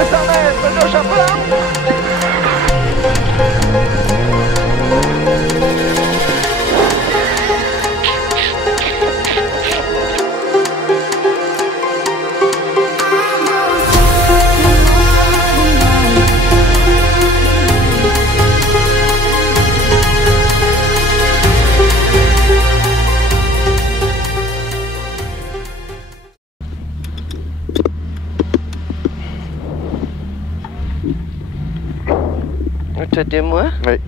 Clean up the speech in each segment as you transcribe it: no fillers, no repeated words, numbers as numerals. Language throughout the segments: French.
200 mètres, gauche à plein. T'aidez-moi? Oui.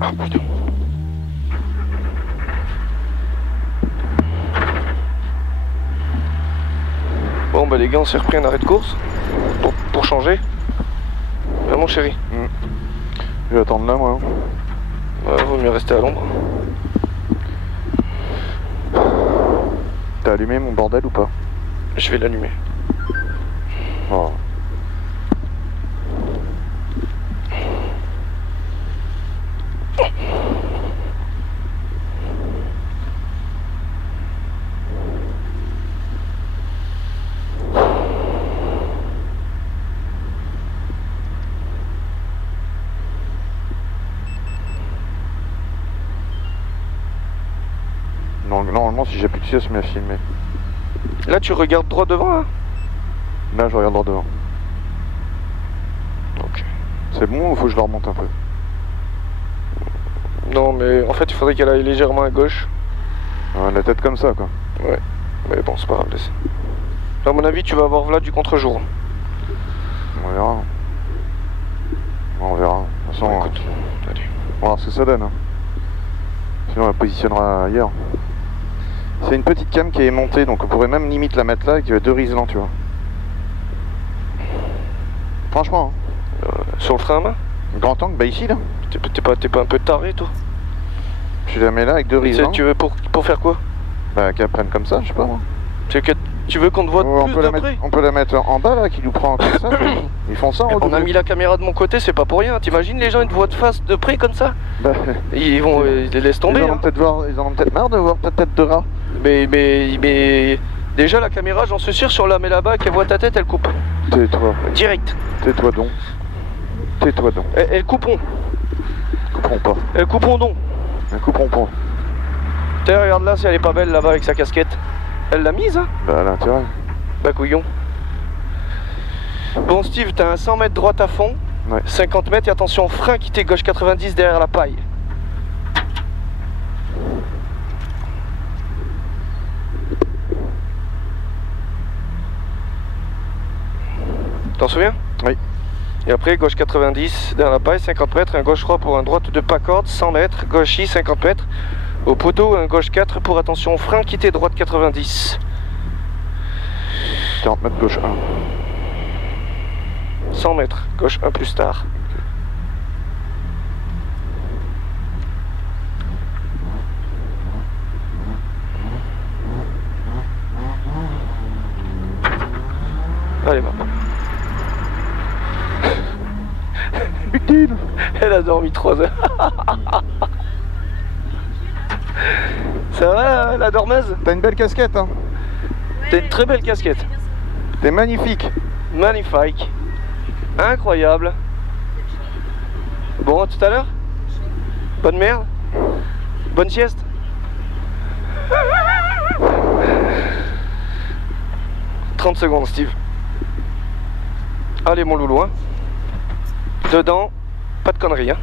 Ah putain. Bon bah les gars, on s'est repris un arrêt de course pour changer. Ah mon chéri. Je vais attendre là moi. Ouais, vaut mieux rester à l'ombre. T'as allumé mon bordel ou pas? Je vais l'allumer. Oh. Normalement, si j'appuie dessus, ça se met à filmer. Là, tu regardes droit devant, là? Là, je regarde droit devant. Ok. C'est bon ou faut que je la remonte un peu? Non, mais en fait, il faudrait qu'elle aille légèrement à gauche. La tête comme ça, quoi. Ouais. Mais bon, c'est pas grave, laisse. À mon avis, tu vas avoir là du contre-jour. On verra. On verra. De toute façon, Ouais, écoute, allez. on va voir ce que ça donne. Hein. Sinon, on la positionnera ailleurs. C'est une petite cam qui est montée, donc on pourrait même limite la mettre là et qui va 2 riselants, tu vois. Franchement, hein. Sur le frein à main? Grand angle, bah ici là. T'es pas un peu taré, toi? Je la mets là avec 2 riselants. Tu veux pour faire quoi? Bah qu'elle prenne comme ça, je sais pas moi. Tu veux qu'on te voit de plus de près? On peut la mettre en bas là, qui nous prend comme ça. Ils font ça en On a mis la caméra de mon côté, c'est pas pour rien. T'imagines les gens, ils te voient de face, de près comme ça? Bah, ils les laissent tomber. Ils en ont peut-être marre de voir ta tête de rat. Mais déjà la caméra, j'en suis sûr, si on la met là-bas, qu'elle voit ta tête, elle coupe. Tais-toi. Direct. Tais-toi donc. Tais-toi donc. Elles couperont. Couperont pas. Elles couperont donc. Elles couperont pas. Tiens, regarde là, si elle est pas belle là-bas avec sa casquette. Elle l'a mise, hein? Bah, à l'intérieur. Bah, couillon. Bon, Steve, t'as un 100 mètres droite à fond. Ouais. 50 mètres et attention, frein quitté gauche 90 derrière la paille. T'en souviens? Oui. Et après, gauche 90 derrière la paille, 50 mètres, un gauche 3 pour un droite de pas corde, 100 mètres, gauche I, 50 mètres. Au poteau, un gauche 4 pour attention, frein quitté droite 90. 40 mètres gauche 1. 100 mètres, gauche 1 plus tard. Allez, va. Utile. Elle a dormi 3 heures. Ça va, la dormeuse? T'as une belle casquette, hein? T'as une très belle casquette. T'es magnifique. Magnifique. Incroyable. Bon, à tout à l'heure. Bonne merde. Bonne sieste. « 30 secondes, Steve. Allez, mon loulou, hein. Dedans, pas de conneries, hein.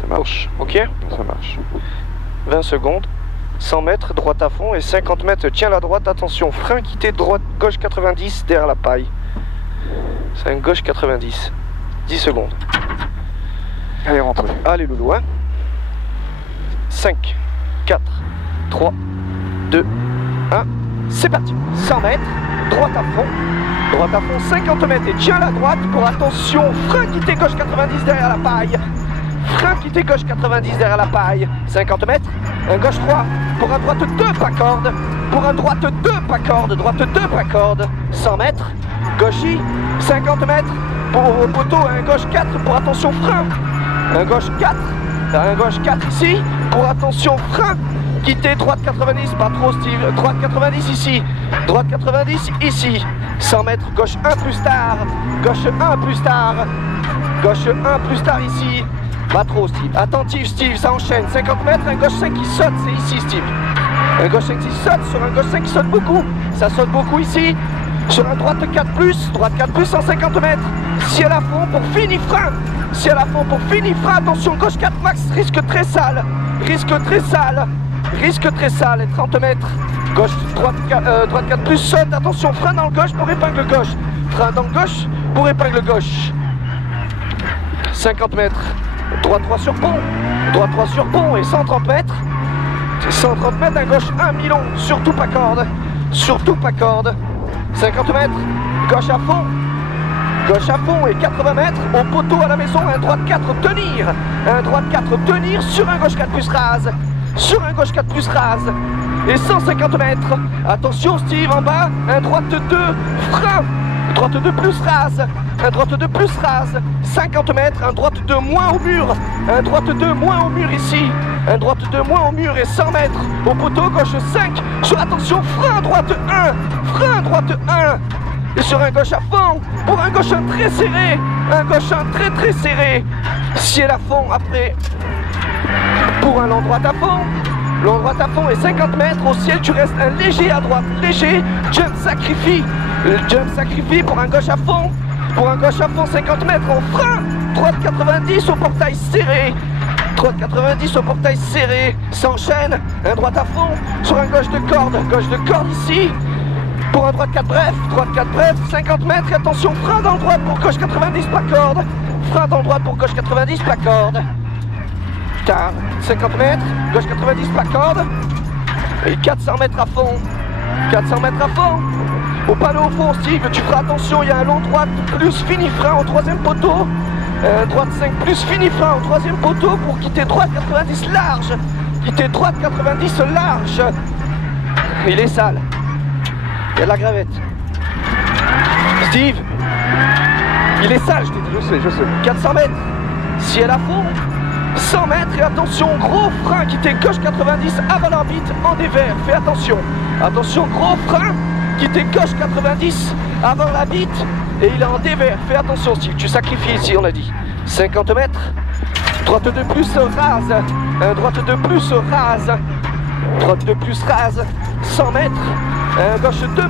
Ça marche. Ok? Ça marche. 20 secondes. 100 mètres, droite à fond et 50 mètres, tiens la droite, attention, frein quitté, droite, gauche 90 derrière la paille. C'est un gauche 90. 10 secondes. Allez, rentre. Allez, loulou, hein. 5, 4, 3, 2, 1, c'est parti. 100 mètres, droite à fond, 50 mètres et tiens la droite pour attention, frein quitté gauche 90 derrière la paille. Frein quitté gauche 90 derrière la paille. 50 mètres, un gauche 3 pour un droite 2 pas corde. Pour un droite 2 pas corde, droite 2 pas corde. 100 mètres, gauche I, 50 mètres pour au poteau, un gauche 4 pour attention frein. Un gauche 4 ici pour attention frein. quitter, droite 90, pas trop Steve, droite 90 ici, droite 90 ici, 100 mètres, gauche 1 plus tard, gauche 1 plus tard, gauche 1 plus tard ici, pas trop Steve, attentif Steve, ça enchaîne, 50 mètres, un gauche 5 qui saute, c'est ici Steve, un gauche 5 qui saute, sur un gauche 5 qui saute beaucoup, ça saute beaucoup ici, sur un droite 4 plus, 150 mètres, ciel à fond pour fini frein, ciel à fond pour fini frein, attention gauche 4 max, risque très sale, risque très sale, risque très sale, et 30 mètres, gauche, droite 4 plus, saute, attention, frein dans le gauche pour épingle gauche, frein dans le gauche pour épingle gauche, 50 mètres, droite 3 sur pont, droite 3 sur pont et 130 mètres, 130 mètres, un gauche 1 milon, surtout pas corde, 50 mètres, gauche à fond et 80 mètres, au poteau à la maison, un droite 4 tenir, sur un gauche 4 plus rase, et 150 mètres, attention Steve en bas, un droite 2, frein, droite 2 plus rase, un droite 2 plus rase, 50 mètres, un droite 2 moins au mur, un droite 2 moins au mur ici, un droite 2 moins au mur et 100 mètres, au poteau gauche 5, sur attention, frein droite 1, et sur un gauche à fond, pour un gauche 1 très serré, un gauche 1 très serré, ciel à fond après, pour un long droite à fond et 50 mètres, au ciel tu restes un léger à droite, jump sacrifie pour un gauche à fond, 50 mètres en frein, droite 90 au portail serré, s'enchaîne, un droite à fond, sur un gauche de corde ici, pour un droite 4 bref, 50 mètres, et attention, frein dans le droite pour gauche 90, pas corde, frein dans le droite pour gauche 90, pas corde, putain, 50 mètres, gauche 90, pas corde, et 400 mètres à fond, au panneau au fond Steve, tu feras attention, il y a un long droite plus fini frein au troisième poteau, droite 5 plus fini frein au troisième poteau pour quitter droite 90 large, il est sale, il y a de la gravette, Steve, il est sale je t'ai dit, je sais, 400 mètres, ciel à fond, 100 mètres et attention, gros frein quitter gauche 90 avant l'orbite en dévers, fais attention, gros frein quitter gauche 90 avant la bite et il est en dévers, fais attention Steve, tu sacrifies ici on a dit, 50 mètres, droite 2 plus rase, un droite 2 plus rase, 100 mètres, un gauche 2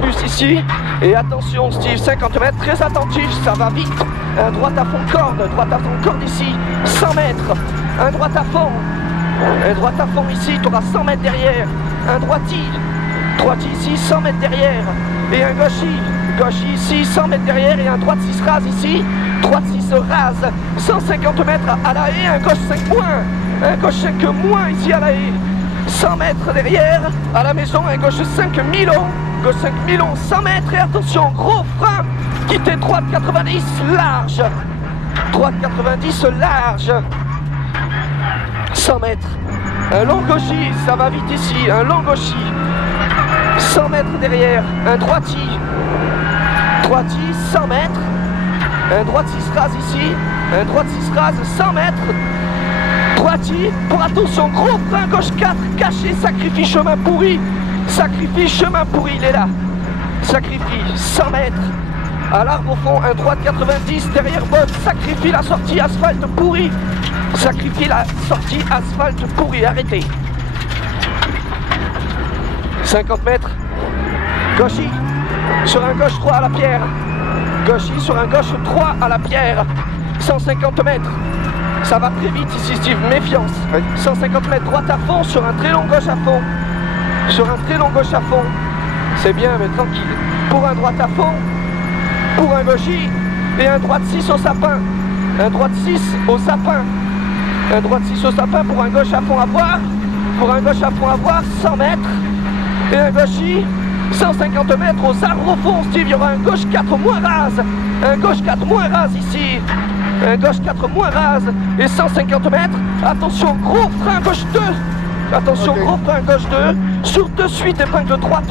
plus ici, et attention Steve, 50 mètres, très attentif, ça va vite, un droite à fond corde ici, 100 mètres, un droite à fond ici, tu auras 100 mètres derrière, un droiti ici, 100 mètres derrière, et un gauchi ici, 100 mètres derrière, et un droite 6 rase ici, droite 6 rase, 150 mètres à la haie, un gauche 5 moins ici à la haie, 100 mètres derrière, à la maison, un gauche 5 milon, 100 mètres, et attention, gros frein, quitter droite 90 large, 100 mètres, un long gauchi, ça va vite ici, 100 mètres derrière, un droiti, 100 mètres, un droite 6 rase ici, 100 mètres, droiti, pour attention, gros frein, gauche 4, caché, sacrifie chemin pourri, il est là, 100 mètres, à l'arbre au fond, un droite 90, derrière botte, sacrifie la sortie asphalte pourri, arrêtez, 50 mètres, gauchi, sur un gauche 3 à la pierre, 150 mètres, ça va très vite ici Steve, méfiance, 150 mètres, droite à fond, sur un très long gauche à fond, c'est bien mais tranquille, pour un droite à fond, pour un gauchi, et un droite 6 au sapin, un droite 6 au sapin pour un gauche à fond à voir, 100 mètres, et un gauchi, 150 mètres aux arbres au fond Steve, il y aura un gauche 4 moins rase, ici, un gauche 4 moins rase, et 150 mètres, attention, gros frein gauche 2, gros frein gauche 2, sur de suite épingle droite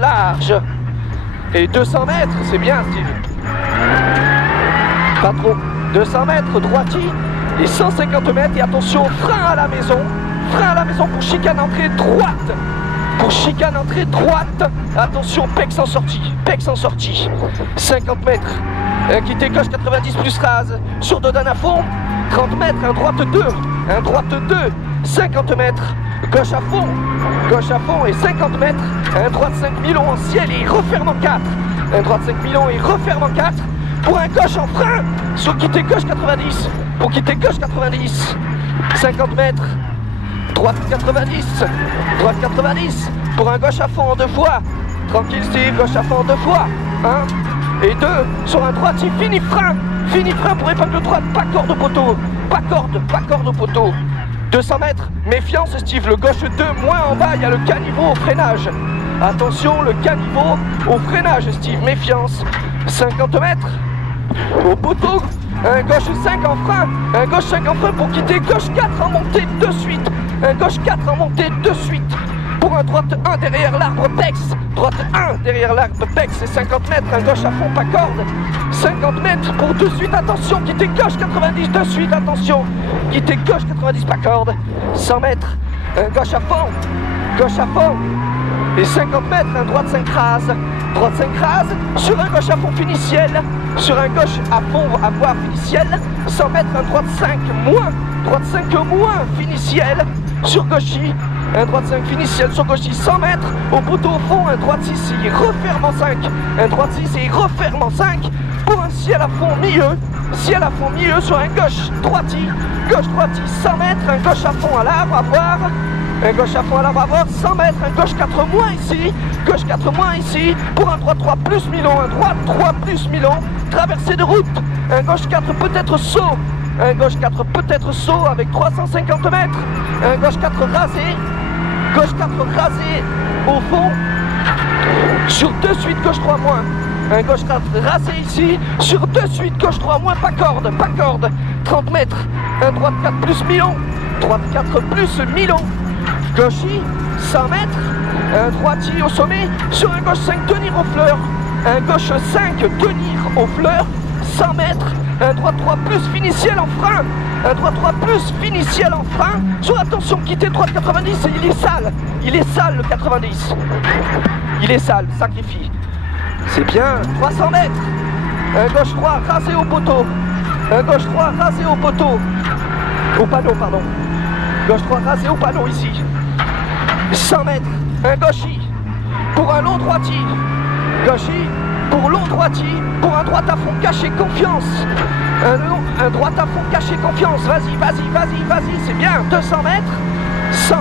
large, et 200 mètres, c'est bien Steve, pas trop, 200 mètres, droiti. Et 150 mètres, et attention, frein à la maison. Frein à la maison pour chicane entrée droite. Pour chicane entrée droite. Attention, Pex en sortie. Pex en sortie. 50 mètres. Quitter gauche 90 plus rase. Sur Dodane à fond. 30 mètres, un droite 2. Un droite 2. 50 mètres. Gauche à fond. Gauche à fond et 50 mètres. Un droite 5 Milon en ciel et il referme en 4. Un droite 5 Milon et il referme en 4. Pour un gauche en frein. Sur quitter gauche 90. Pour quitter gauche 90. 50 mètres. Droite 90. Droite 90. Pour un gauche à fond en 2 fois. Tranquille Steve, gauche à fond en 2 fois. 1 et 2. Sur un droite, il finit frein. Fini frein pour épingle droite. Pas corde au poteau. Pas corde au poteau. 200 mètres. Méfiance Steve. Le gauche 2 moins en bas. Il y a le caniveau au freinage. Attention, le caniveau au freinage Steve. Méfiance. 50 mètres. Au poteau. Un gauche 5 en frein. Un gauche 5 en frein pour quitter gauche 4 en montée de suite. Un gauche 4 en montée de suite. Pour un droite 1 derrière l'arbre Pex. Droite 1 derrière l'arbre Pex et 50 mètres. Un gauche à fond, pas corde. 50 mètres pour de suite. Attention, quitter gauche 90 de suite. Attention, quitter gauche 90 pas corde. 100 mètres. Un gauche à fond. Gauche à fond. Et 50 mètres. Un droite 5 rase. Droite 5 rase. Sur un gauche à fond fini ciel. Sur un gauche à fond à voir fini ciel. 100 mètres. Un droite 5 moins. Droite 5 moins fini ciel. Sur gauchy. Un droite 5 fini ciel sur gauchy. 100 mètres. Au poteau au fond. Un droite 6 et il referme en 5. Un droite 6 et il referme en 5. Pour un ciel à fond milieu. Ciel à fond milieu sur un gauche droiti. Gauche droiti 100 mètres. Un gauche à fond à l'arbre à voir. Un gauche à fond à l'arbre à voir. 100 mètres. Un gauche 4 moins ici. Gauche 4 moins ici. Pour un droite 3 plus Milon. Un droite 3 plus Milon. Traversée de route. Un gauche 4 peut-être saut. Un gauche 4 peut-être saut avec 350 mètres. Un gauche 4 rasé. Gauche 4 rasé au fond. Sur 2 suites gauche 3 moins. Un gauche 4 rasé ici. Sur 2 suites gauche 3 moins. Pas corde. Pas corde. 30 mètres. Un droite 4 plus Milon. Droite 4 plus Milon. Gauchy. 100 mètres. Un droiti au sommet. Sur un gauche 5 tenir aux fleurs. Un gauche 5 tenir aux fleurs. 100 mètres. Un droite 3 plus fini ciel en frein. Un droite 3 plus fini ciel en frein. Sur attention, quitter droite 90 et il est sale. Il est sale le 90. Il est sale, sacrifie. C'est bien, 300 mètres. Un gauche 3 rasé au poteau. Un gauche 3 rasé au poteau. Au panneau, pardon. Gauche 3 rasé au panneau ici. 100 mètres. Un gauchy. Pour un long droiti. Gauchy. Pour long droiti, pour un droite à fond caché, confiance. Un droite à fond caché, confiance. Vas-y, vas-y, vas-y, vas-y, c'est bien. 200 mètres. 100.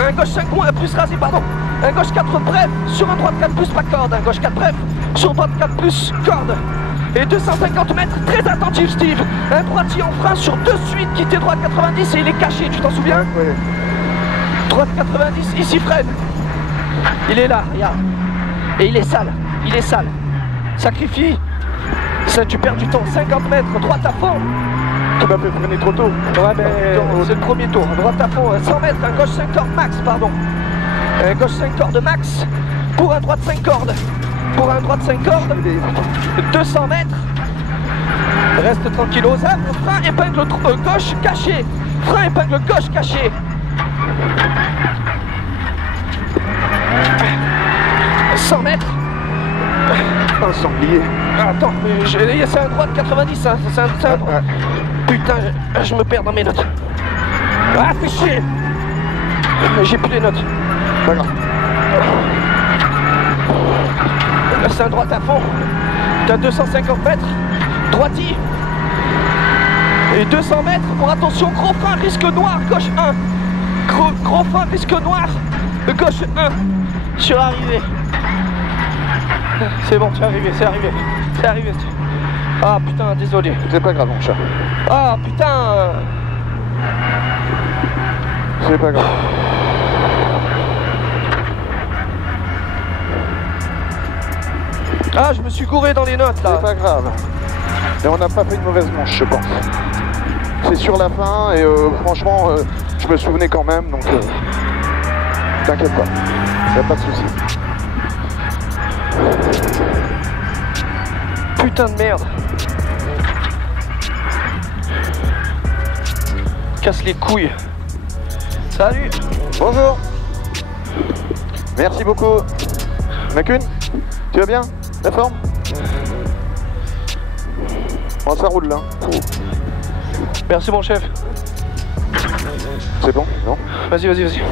Un gauche 5 moins, plus rasé, pardon. Un gauche 4 bref, sur un droite 4 plus, pas corde. Un gauche 4 bref, sur droite 4 plus, corde. Et 250 mètres, très attentif Steve. Un droitier en frein sur 2 suites, quitter droite 90 et il est caché, tu t'en souviens? Oui. Droite 90, ici freine. Il est là, regarde. Et il est sale, sacrifie, ça tu perds du temps, 50 mètres, droite à fond. Tu m'as fait freiner trop tôt. Ouais mais c'est le premier tour, droite à fond, 100 mètres, un gauche 5 cordes max, pardon. Un gauche 5 cordes max, pour un droite 5 cordes. Pour un droite 5 cordes, 200 mètres. Reste tranquille aux arbres, frein, épingle gauche caché. Frein, épingle gauche caché. 100 mètres. Un sanglier. Attends, c'est un droite 90, hein. C'est un... Ouais. Putain, je me perds dans mes notes. Ah, fais chier. J'ai plus les notes. Pas grave. C'est un droite à fond. T'as 250 mètres. Droiti. Et 200 mètres pour attention, gros frein, risque noir, gauche 1. Gros frein, risque noir, gauche 1. Sur arrivée. C'est bon, c'est arrivé, c'est arrivé. C'est arrivé. Ah putain, désolé. C'est pas grave mon chat. Ah putain. C'est pas grave. Ah, je me suis gouré dans les notes là. C'est pas grave. Mais on n'a pas fait une mauvaise manche, je pense. C'est sur la fin et franchement, je me souvenais quand même, donc t'inquiète pas, y a pas de souci. Putain de merde. casse les couilles. Salut. Bonjour. Merci beaucoup. Macune, tu vas bien? La forme? Bon, ça roule là. Merci mon chef. C'est bon? Non? Vas-y, vas-y, vas-y.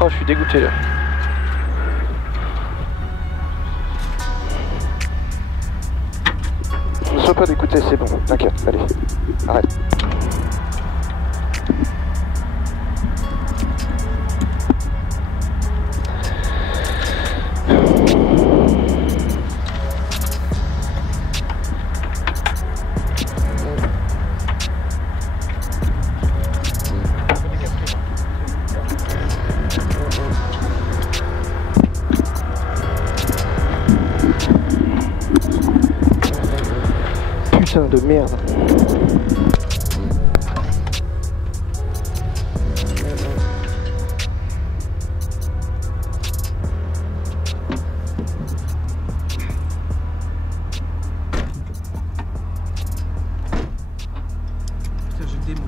Oh, je suis dégoûté là. Ne sois pas dégoûté, c'est bon. T'inquiète, allez. Arrête. Putain de merde. Putain, j'ai le démon.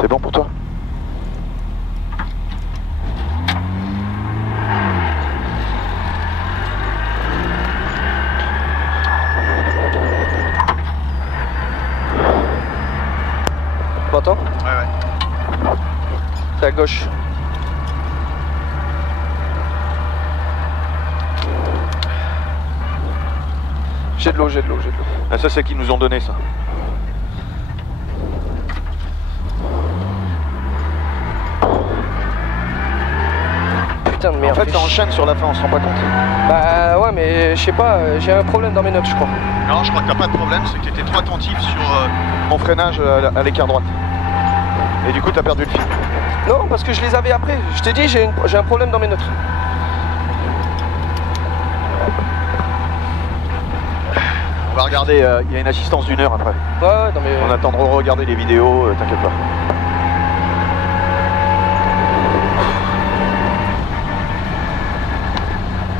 C'est bon pour toi? Tu m'entends? Ouais. C'est à gauche. J'ai de l'eau, j'ai de l'eau, j'ai de l'eau. Ah, ça c'est qu'ils nous ont donné ça. Putain de merde. En fait ça enchaîne sur la fin, on se rend pas compte. Bah ouais, mais je sais pas, j'ai un problème dans mes notes, je crois. Non, je crois que t'as pas de problème, c'est que t'étais trop attentif sur mon freinage à l'écart droite. Et du coup t'as perdu le fil. Non, parce que je les avais après. Je t'ai dit, j'ai un problème dans mes notes. On va regarder, il y a une assistance d'1 heure après. Ouais, non mais... On attend de regarder les vidéos, t'inquiète pas.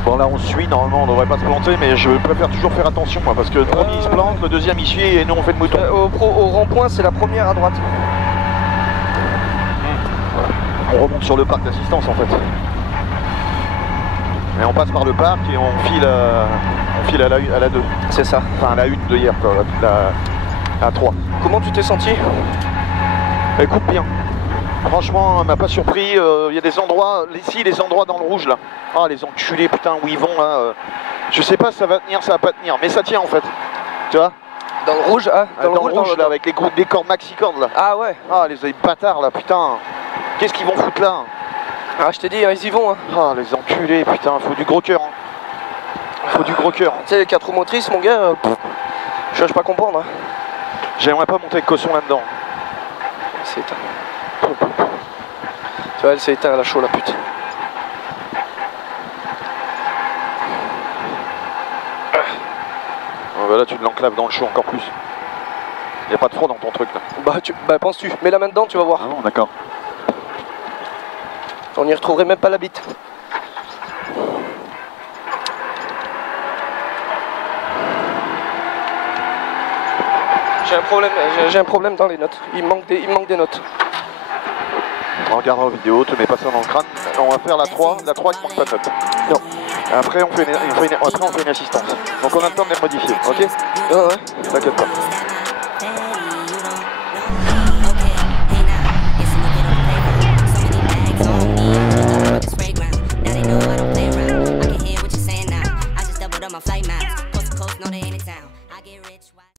Bon là on suit, normalement on devrait pas se planter, mais je préfère toujours faire attention moi, parce que le premier il se plante, le deuxième il suit et nous on fait le mouton. Au rond-point, c'est la première à droite. On remonte sur le parc d'assistance en fait. Et on passe par le parc et on file à la 2. C'est ça. Enfin à la 1 de hier quoi, la 3. Comment tu t'es senti? Écoute bien. Franchement, elle m'a pas surpris. Il y a des endroits, ici, les endroits dans le rouge là. Ah, les enculés, putain, où ils vont là. Je sais pas si ça va tenir, ça va pas tenir, mais ça tient en fait. Tu vois? Dans le rouge, hein? Dans le rouge là, avec les cordes maxi-cordes là. Ah ouais. Ah, les bâtards là, putain. Qu'est-ce qu'ils vont foutre là? Ah, je t'ai dit, ils y vont. Hein. Ah, les enculés, putain, faut du gros cœur. Hein. Faut du gros cœur. Tu sais, les 4 roues motrices, mon gars, je cherche pas à comprendre. Hein. J'aimerais pas monter avec caution là-dedans. C'est éteint. Tu vois, elle s'est éteinte à la chaux, la pute. Oh, bah là, tu l'enclaves dans le chaud encore plus. Y a pas de froid dans ton truc là. Bah, penses-tu? Mets la main dedans, tu vas voir. Ah bon, d'accord. On n'y retrouverait même pas la bite. J'ai un problème dans les notes. Il me manque des notes. On regardera la vidéo, te mets pas ça dans le crâne. On va faire la 3 il ne manque pas de notes. Non. Après on fait une assistance. Donc on a le temps de les modifier, ok? Ouais. T'inquiète pas.